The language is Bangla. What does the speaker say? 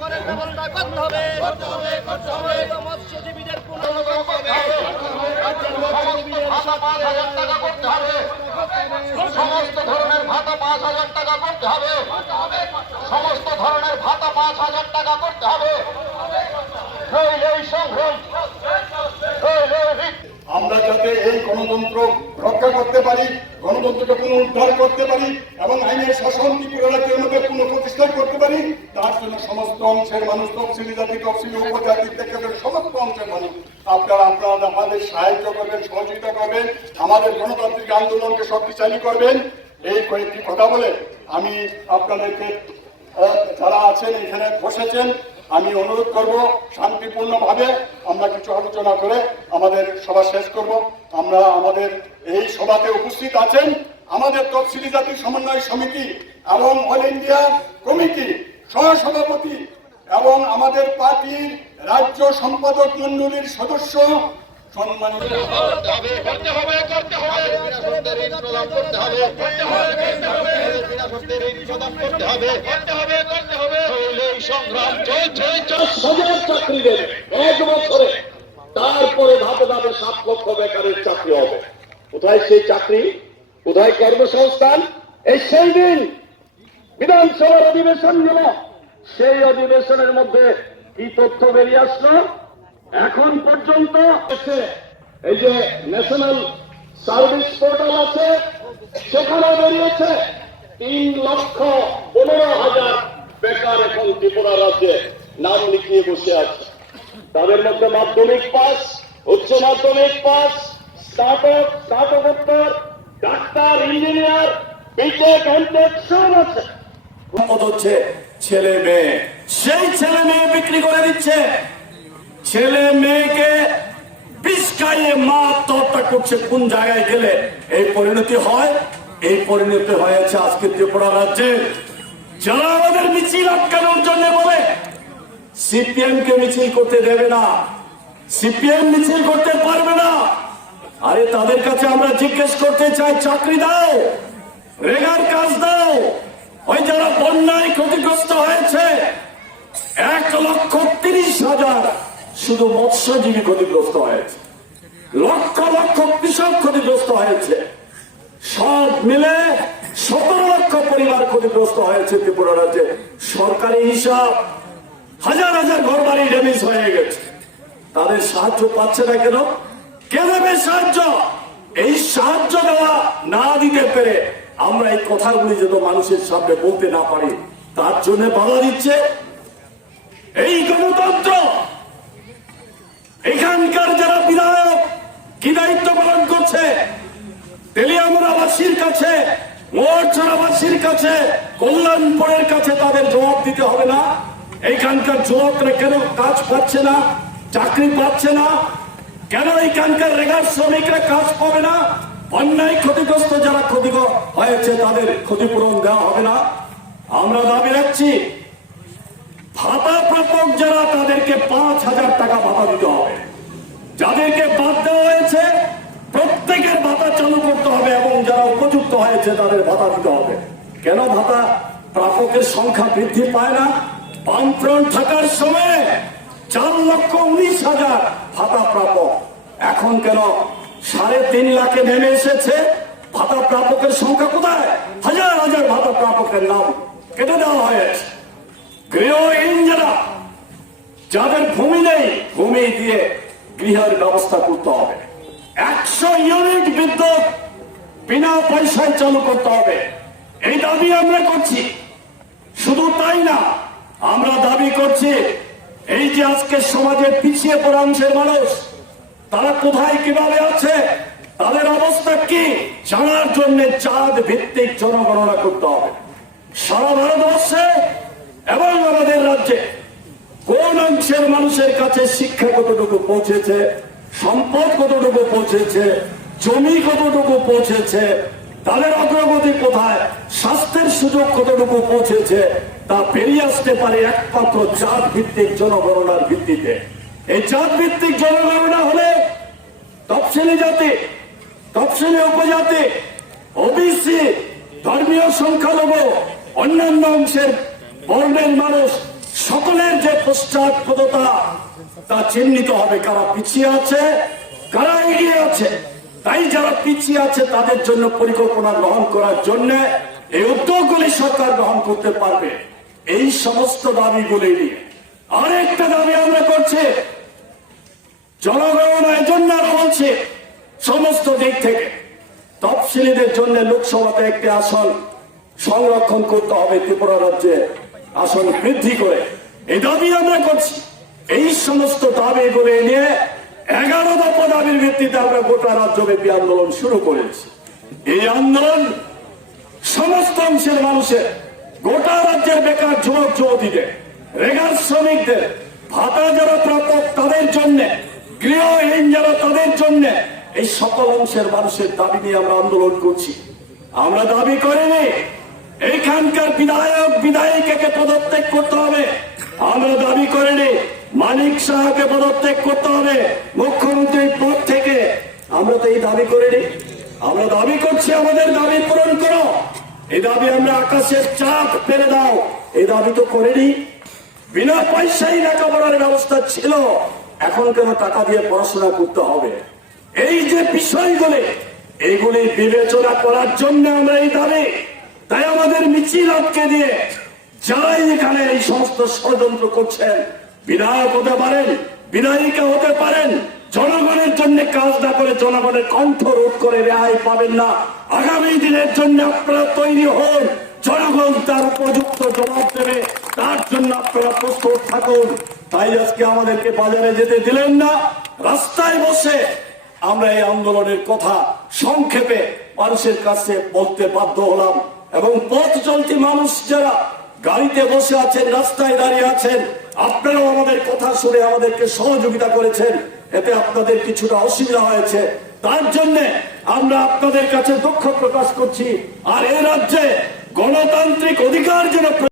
ঘরের ব্যবস্থা করতে হবে। মৎস্যজীবীদের পুনর্গঠন করতে হবে। রাজ্যের মৎস্যজীবীদের পাঁচ হাজার টাকা করতে হবে সমস্ত ধরনের ভাতা পাঁচ হাজার টাকা করতে হবে। সমস্ত ধরনের ভাতা পাঁচ হাজার টাকা করতে হবে। নইলে এই সংগ্রাম। নইলে এই আমরা যাতে এই গণতন্ত্র রক্ষা করতে পারি গণতন্ত্রকে পুনরুদ্ধার করতে পারি এবং আইনের শাসন ত্রিপুরা রাজ্যের মধ্যে পুনঃপ্রতিষ্ঠা করতে পারি তার জন্য সমস্ত অংশের মানুষ, তফসিলি জাতি, তফসিলি উপজাতি থেকে সমস্ত অংশের মানুষ, আপনারা আপনারা আমাদের সাহায্য করবেন, সহযোগিতা করবেন, আমাদের গণতান্ত্রিক আন্দোলনকে শক্তিশালী করবেন। এই কয়েকটি কথা বলে আমি আপনাদেরকে যারা আছেন, এখানে বসেছেন, আমি অনুরোধ করব শান্তিপূর্ণভাবে আমরা কিছু আলোচনা করে আমাদের সভা শেষ করব। আমরা আমাদের এই সভাতে উপস্থিত আছেন আমাদের তফসিলি জাতি সমন্বয় সমিতি এবং অল ইন্ডিয়া কমিটি। সহসভাপতি এবং আমাদের পার্টির রাজ্য সম্পাদক মন্ডলীর সদস্য তারপরে ধাপে ধাপে সাত লক্ষ বেকারের চাকরি হবে। কোথায় সেই চাকরি? কোথায় কর্মসংস্থান? এই সেই দিন বিধানসভার অধিবেশন গেল সেই অধিবেশনের মধ্যে কি তথ্য বেরিয়ে আসলো? এখন পর্যন্ত এই যে ন্যাশনাল সার্ভিস পোর্টাল আছে, সেখানে বেরিয়েছে তিন লক্ষ পনেরো হাজার বেকার এখন ত্রিপুরা রাজ্যে নাম লিখিয়ে বসে আছে। তাদের মধ্যে মাধ্যমিক পাস, উচ্চ মাধ্যমিক পাস, স্নাতক, স্নাতকোত্তর, ডাক্তার, ইঞ্জিনিয়ার, বিটেক, এমটেক, সব আছে। সম্পদ হচ্ছে ছেলে মেয়ে। সেই ছেলে মেয়ে বিক্রি করে দিচ্ছে। ছেলে মেয়েকে খাইয়ে মা আত্মহত্যা করছে কোন জায়গায় গেলে? এই পরিণতি হয়? এই পরিণতি হয়েছে আজকে ত্রিপুরা রাজ্যে। যারা আমাদের মিছিল আটকানোর জন্য বলে সিপিএম কে মিছিল করতে দেবে না। সিপিএম মিছিল করতে পারবে না। আরে তাদের কাছে আমরা জিজ্ঞেস করতে চাই, চাকরি দাও, রেগার কাজ দাও। ওই যারা বন্যায় ক্ষতিগ্রস্ত হয়েছে, এক লক্ষ তিরিশ হাজার শুধু মৎস্যজীবী ক্ষতিগ্রস্ত হয়েছে। লক্ষ লক্ষ কৃষক ক্ষতিগ্রস্ত হয়েছে। সব মিলে সতেরো লক্ষ পরিবার ক্ষতিগ্রস্ত হয়েছে ত্রিপুরা রাজ্যে। সরকারি হিসাব হাজার হাজার ঘর বাড়ি ড্যামেজ হয়ে গেছে। তাদের সাহায্য পাচ্ছে না কেন? কে দেবে সাহায্য? এই সাহায্য দেওয়া না দিতে পেরে আমরা এই কথাগুলি যত মানুষের সামনে বলতে না পারি, তার জন্য বাধা দিচ্ছে এই গণতন্ত্র। এখানকার যারা বিধায়ক, কি দায়িত্ব পালন করছে? তেলিয়ামুড়াবাসীর কাছে মোরছড়াবাসীর কাছে, কল্যাণপুরের কাছে তাদের জবাব দিতে হবে না। এইখানকার যুবকরা কেন কাজ পাচ্ছে না, চাকরি পাচ্ছে না? কেন এইখানকার রেগার শ্রমিকরা কাজ পাবে না? অন্যায় ক্ষতিগ্রস্ত যারা ক্ষতি হয়েছে, তাদের ক্ষতিপূরণ দেওয়া হবে না। আমরা দাবি রাখছি, ভাতা প্রাপক যারা, তাদেরকে পাঁচ হাজার টাকা ভাতা দিতে হবে। যাদেরকে বাদ দেওয়া হয়েছে, প্রত্যেকের ভাতা চালু করতে হবে এবং যারা উপযুক্ত হয়েছে, তাদের ভাতা দিতে হবে। কেন ভাতা প্রাপকের সংখ্যা বৃদ্ধি পায় না? বামফ্রন্ট থাকার সময় চার লক্ষ উনিশ হাজার ভাতা প্রাপক। এখন কেন সাড়ে তিন লাখে নেমে এসেছে। ভাতা প্রাপকের সংখ্যা কোথায়? হাজার হাজার ভাতা প্রাপকের নাম কেটে দেওয়া হয়েছে। গৃহহীন যারা যাদের ভূমি নেই, ভূমি দিয়ে গৃহের ব্যবস্থা করতে হবে। একশো ইউনিট বিদ্যুৎ বিনা পয়সায় চালু করতে হবে। এই দাবি আমরা করছি। শুধু তাই না, আমরা দাবি করছি, এই যে আজকে সমাজে পিছিয়ে পড়া অংশের মানুষ তারা কোথায়, কীভাবে আছে, তাদের অবস্থা কি, জানার জন্য চাঁদ ভিত্তিক জনগণনা করতে হবে। সারা ভারতবর্ষে এবং আমাদের রাজ্যে কোন অংশের মানুষের কাছে শিক্ষা কতটুকু পৌঁছেছে, সম্পদ কতটুকু পৌঁছেছে, জমি কতটুকু পৌঁছেছে, তাদের অগ্রগতি কোথায়, স্বাস্থ্যের সুযোগ কতটুকু পৌঁছেছে, তা বেরিয়ে আসতে পারে একমাত্র জাত ভিত্তিক জনগণনার ভিত্তিতে। এই জাত ভিত্তিক জনগণনা হলে তফসিলি জাতি, তফসিলি উপজাতি ওবিসি ধর্মীয় সংখ্যালঘু, অন্যান্য অংশের বর্ণের মানুষ, সকলের যে পশ্চাৎপদতা তা চিহ্নিত হবে। কারা পিছিয়ে আছে, কারা এগিয়ে আছে, তাই যারা পিছিয়ে আছে তাদের জন্য পরিকল্পনা গ্রহণ করার জন্য এই উদ্যোগগুলি সরকার গ্রহণ করতে পারবে। এই সমস্ত দাবিগুলি নিয়ে আরেকটা দাবি আমরা করছি জনগণনার জন্য বলছে সমস্ত দিক থেকে। তফসিলিদের জন্য লোকসভাতে একটি আসন সংরক্ষণ করতে হবে ত্রিপুরা রাজ্যে। আসন বৃদ্ধি করে। এই দাবি আমরা করছি। এই সমস্ত দাবিগুলি নিয়ে এগারো দফা দাবির ভিত্তিতে আমরা গোটা রাজ্যব্যাপী আন্দোলন শুরু করেছি। এই আন্দোলন সমস্ত অংশের মানুষের, গোটা রাজ্যের বেকার যুবক যুবতীদের রেগার শ্রমিকদের, ভাতা যারা প্রাপক তাদের জন্য গৃহহীন যারা তাদের জন্য এই সকল অংশের মানুষের দাবি নিয়ে আমরা আন্দোলন করছি। আমরা দাবি করিনি, এইখানকার বিধায়ক, বিধায়িকাকে পদত্যাগ করতে হবে। আমরা দাবি করিনি, মানিক সাহাকে পদত্যাগ করতে হবে। মুখ্যমন্ত্রীর পদ থেকে আমরা তো এই দাবি করিনি। আমরা দাবি করছি, আমাদের দাবি পূরণ করো। এই দাবি আমরা আকাশের চাপ ফেলে দাও। এই দাবি তো করেনি। বিনা পয়সায় লেখাপড়ার ব্যবস্থা ছিল। এখন কেন টাকা দিয়ে পড়াশোনা করতে হবে? এই যে বিষয়গুলি এইগুলি বিবেচনা করার জন্য আমরা এই দাবি। তাই আমাদের মিছিল আটকে দিয়ে যারাই এখানে এই সমস্ত ষড়যন্ত্র করছেন, বিধায়ক হতে পারেন, বিধায়িকা হতে পারেন, জনগণের জন্য কাজ না করে জনগণের কণ্ঠ রোধ করে রেহাই পাবেন না। আগামী দিনের জন্য আপনারা তৈরি হন, জনগণ তার উপযুক্ত জবাব দেবে, তার জন্য আপনারা প্রস্তুত থাকুন। তাই আজকে আমাদেরকে বাজারে যেতে দিলেন না, রাস্তায় বসে আমরা এই আন্দোলনের কথা সংক্ষেপে মানুষের কাছে বলতে বাধ্য হলাম এবং পথ চলতি মানুষ যারা গাড়িতে বসে আছেন, রাস্তায় দাঁড়িয়ে আছেন, আপনারাও আমাদের কথা শুনে আমাদেরকে সহযোগিতা করেছেন। এতে আপনাদের কিছুটা অসুবিধা হয়েছে। তার জন্য আমরা আপনাদের কাছে দুঃখ প্রকাশ করছি। আর এ রাজ্যে গণতান্ত্রিক অধিকার যেন